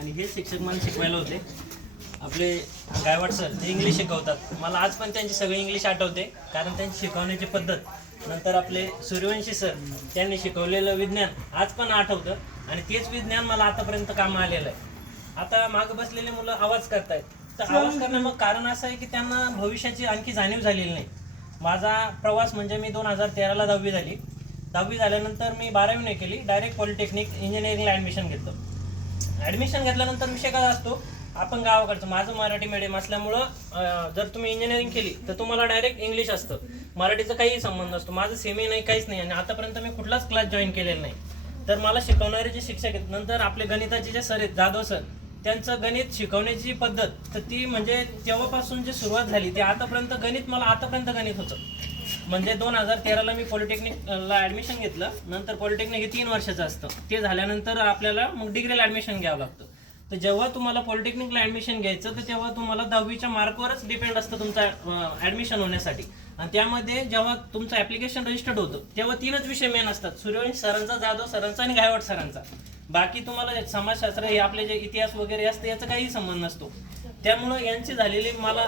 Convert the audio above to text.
आणि हे शिक्षक मला शिकवायला होते आपले गायवाड सर. ते इंग्लिश शिकवतात. मला आज पण त्यांची सगळी इंग्लिश आठवते, कारण त्यांची शिकवण्याची पद्धत. नंतर आपले सूर्यवंशी सर, त्यांनी शिकवलेलं विज्ञान आज पण आठवतं आणि तेच विज्ञान मला आतापर्यंत कामं आलेलं आहे. आता मागं बसलेले मुलं आवाज करतायत, तर आवाज करणं मग कारण असं आहे की त्यांना भविष्याची आणखी जाणीव झालेली नाही. माझा प्रवास म्हणजे मी 2013ला 10वी झाली. 10वी झाल्यानंतर मी 12वी नाही केली, डायरेक्ट पॉलिटेक्निक इंजिनिअरिंगला ॲडमिशन घेतलं. ॲडमिशन घेतल्यानंतर विषय काय असतो, आपण गावाकडचं, माझं मराठी मीडियम असल्यामुळं जर तुम्ही इंजिनिअरिंग केली तर तुम्हाला डायरेक्ट इंग्लिश असतं, मराठीचा काही संबंध नसतो. माझं सेमी नाही, काहीच नाही, आणि आतापर्यंत मी कुठलाच क्लास जॉईन केलेला नाही. तर मला शिकवणारे जे शिक्षक आहेत, नंतर आपले गणिताचे जे सर आहेत जाधव सर, त्यांचं गणित शिकवण्याची पद्धत तर ती म्हणजे तेव्हापासून जी सुरुवात झाली ते आतापर्यंत गणित, मला आतापर्यंत गणित होतं. म्हणजे 2013ला मी पॉलिटेक्निकला ॲडमिशन घेतलं. नंतर पॉलिटेक्निक हे 3 वर्षाचं असतं. ते झाल्यानंतर आपल्याला मग डिग्रीला ॲडमिशन घ्यावं लागतं. तर जेव्हा तुम्हाला पॉलिटेक्निकला ॲडमिशन घ्यायचं तर तेव्हा तुम्हाला 10वीच्या मार्कवरच डिपेंड असतं तुमचं ॲडमिशन होण्यासाठी. आणि त्यामध्ये जेव्हा तुमचं ॲप्लिकेशन रजिस्टर्ड होतं तेव्हा 3च विषय मेन असतात, सूर्यवंशी सरांचा, जाधव सरांचा आणि गायवाड सरांचा. बाकी तुम्हाला समाजशास्त्र हे आपले जे इतिहास वगैरे असतं याचा काही संबंध नसतो. त्यामुळं यांची झालेली मला